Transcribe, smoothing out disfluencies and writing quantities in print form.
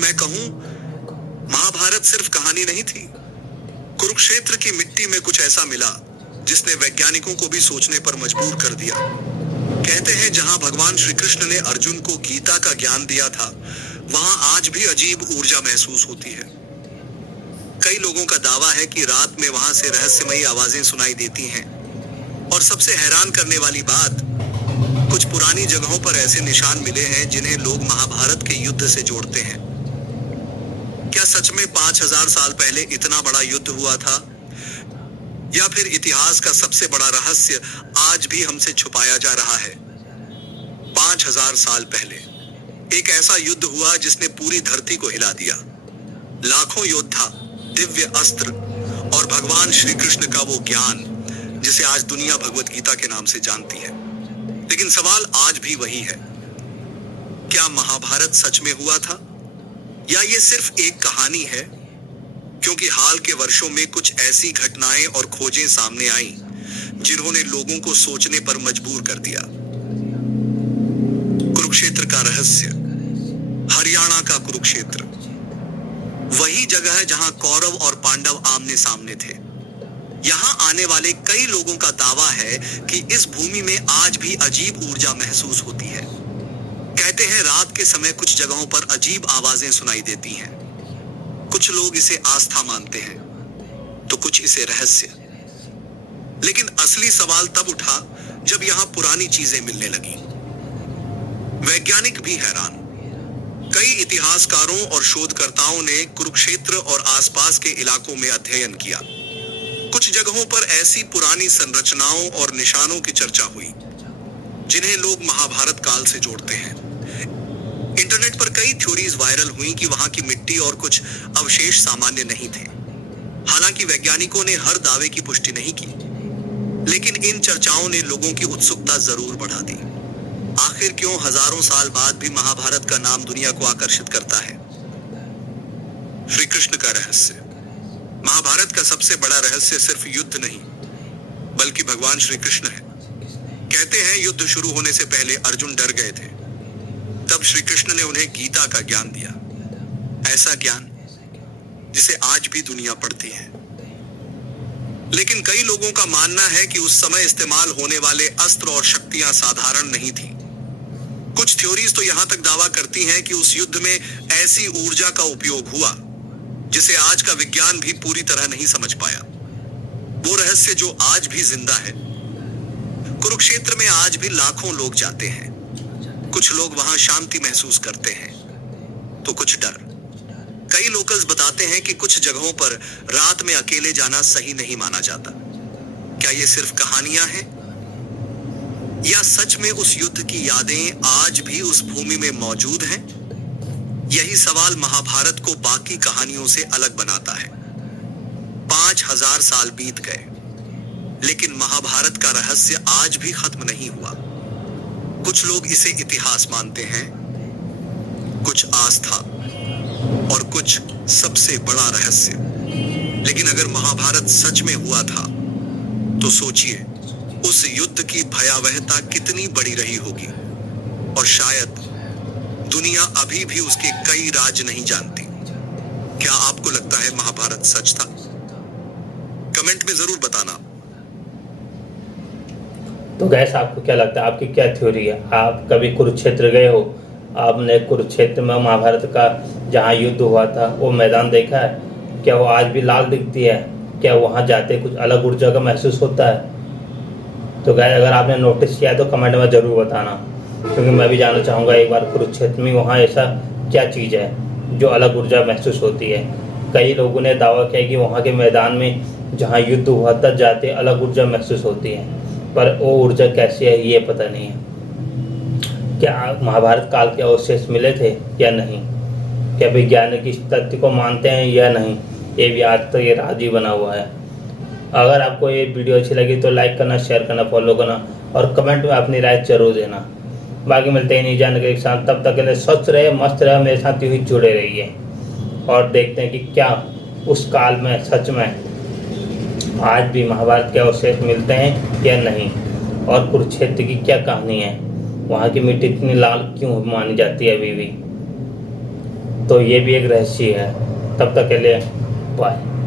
मैं कहूं, महाभारत सिर्फ कहानी नहीं थी। कुरुक्षेत्र की मिट्टी में कुछ ऐसा मिला जिसने वैज्ञानिकों को भी सोचने पर मजबूर कर दिया। कहते हैं जहां भगवान श्री कृष्ण ने अर्जुन को गीता का ज्ञान दिया था, वहां आज भी अजीब ऊर्जा महसूस होती है। कई लोगों का दावा है कि रात में वहां से रहस्यमयी आवाजें सुनाई देती हैं। और सबसे हैरान करने वाली बात, कुछ पुरानी जगहों पर ऐसे निशान मिले हैं जिन्हें लोग महाभारत के युद्ध से जोड़ते हैं। क्या सच में 5000 साल पहले इतना बड़ा युद्ध हुआ था, या फिर इतिहास का सबसे बड़ा रहस्य आज भी हमसे छुपाया जा रहा है? 5000 साल पहले एक ऐसा युद्ध हुआ जिसने पूरी धरती को हिला दिया। लाखों योद्धा, दिव्य अस्त्र और भगवान श्री कृष्ण का वो ज्ञान जिसे आज दुनिया भगवत गीता के नाम से जानती है। लेकिन सवाल आज भी वही है, क्या महाभारत सच में हुआ था, या ये सिर्फ एक कहानी है? क्योंकि हाल के वर्षों में कुछ ऐसी घटनाएं और खोजें सामने आई जिन्होंने लोगों को सोचने पर मजबूर कर दिया। कुरुक्षेत्र का रहस्य, हरियाणा का कुरुक्षेत्र, वही जगह है जहां कौरव और पांडव आमने सामने थे। यहां आने वाले कई लोगों का दावा है कि इस भूमि में आज भी अजीब ऊर्जा महसूस होती है। कहते हैं रात के समय कुछ जगहों पर अजीब आवाजें सुनाई देती हैं। कुछ लोग इसे आस्था मानते हैं, तो कुछ इसे रहस्य। लेकिन असली सवाल तब उठा जब यहां पुरानी चीजें मिलने लगी। वैज्ञानिक भी हैरान। कई इतिहासकारों और शोधकर्ताओं ने कुरुक्षेत्र और आसपास के इलाकों में अध्ययन किया। कुछ जगहों पर ऐसी पुरानी संरचनाओं और निशानों की चर्चा हुई जिन्हें लोग महाभारत काल से जोड़ते हैं। इंटरनेट पर कई थ्योरीज वायरल हुई कि वहां की मिट्टी और कुछ अवशेष सामान्य नहीं थे। हालांकि वैज्ञानिकों ने हर दावे की पुष्टि नहीं की, लेकिन इन चर्चाओं ने लोगों की उत्सुकता जरूर बढ़ा दी। आखिर क्यों हजारों साल बाद भी महाभारत का नाम दुनिया को आकर्षित करता है? श्री कृष्ण का रहस्य। महाभारत का सबसे बड़ा रहस्य सिर्फ युद्ध नहीं, बल्कि भगवान श्री कृष्ण है। कहते हैं युद्ध शुरू होने से पहले अर्जुन डर गए थे। तब श्री कृष्ण ने उन्हें गीता का ज्ञान दिया, ऐसा ज्ञान जिसे आज भी दुनिया पढ़ती है। लेकिन कई लोगों का मानना है कि उस समय इस्तेमाल होने वाले अस्त्र और शक्तियां साधारण नहीं थी। कुछ थ्योरीज तो यहां तक दावा करती हैं कि उस युद्ध में ऐसी ऊर्जा का उपयोग हुआ जिसे आज का विज्ञान भी पूरी तरह नहीं समझ पाया। वो रहस्य जो आज भी जिंदा है। कुरुक्षेत्र में आज भी लाखों लोग जाते हैं। कुछ लोग वहां शांति महसूस करते हैं, तो कुछ डर। कई लोकल्स बताते हैं कि कुछ जगहों पर रात में अकेले जाना सही नहीं माना जाता। क्या ये सिर्फ कहानियां हैं, या सच में उस युद्ध की यादें आज भी उस भूमि में मौजूद हैं? यही सवाल महाभारत को बाकी कहानियों से अलग बनाता है। 5000 साल बीत गए, लेकिन महाभारत का रहस्य आज भी खत्म नहीं हुआ। कुछ लोग इसे इतिहास मानते हैं, कुछ आस्था, और कुछ सबसे बड़ा रहस्य। लेकिन अगर महाभारत सच में हुआ था, तो सोचिए उस युद्ध की भयावहता कितनी बड़ी रही होगी। और शायद दुनिया अभी भी उसके कई राज नहीं जानती। क्या आपको लगता है महाभारत सच था? कमेंट में जरूर बताना। तो गैस, आपको क्या लगता है, आपकी क्या थ्योरी है? आप कभी कुरुक्षेत्र गए हो? आपने कुरुक्षेत्र में महाभारत का जहाँ युद्ध हुआ था वो मैदान देखा है? क्या वो आज भी लाल दिखती है? क्या वहाँ जाते कुछ अलग ऊर्जा का महसूस होता है? तो गैस, अगर आपने नोटिस किया तो कमेंट में ज़रूर बताना, क्योंकि मैं भी जानना चाहूँगा एक बार कुरुक्षेत्र में वहाँ ऐसा क्या चीज़ है जो अलग ऊर्जा महसूस होती है। कई लोगों ने दावा किया कि वहाँ के मैदान में जहाँ युद्ध हुआ था जाते अलग ऊर्जा महसूस होती है, पर वो ऊर्जा कैसी है ये पता नहीं है। क्या महाभारत काल के अवशेष मिले थे या नहीं? क्या वैज्ञानिक इस तथ्य को मानते हैं या नहीं? ये भी आज तक ये राज ही बना हुआ है। अगर आपको ये वीडियो अच्छी लगी तो लाइक करना, शेयर करना, फॉलो करना और कमेंट में अपनी राय जरूर देना। बाकी मिलते ही नहीं जानकारी के साथ, तब तक के लिए स्वस्थ रहे, मस्त रहे, मेरे साथ यूँ ही जुड़े रहिए और देखते हैं कि क्या उस काल में सच में आज भी महाभारत के अवशेष मिलते हैं या नहीं, और कुरुक्षेत्र की क्या कहानी है, वहाँ की मिट्टी इतनी लाल क्यों मानी जाती है अभी भी। तो ये भी एक रहस्य है। तब तक के लिए बाय।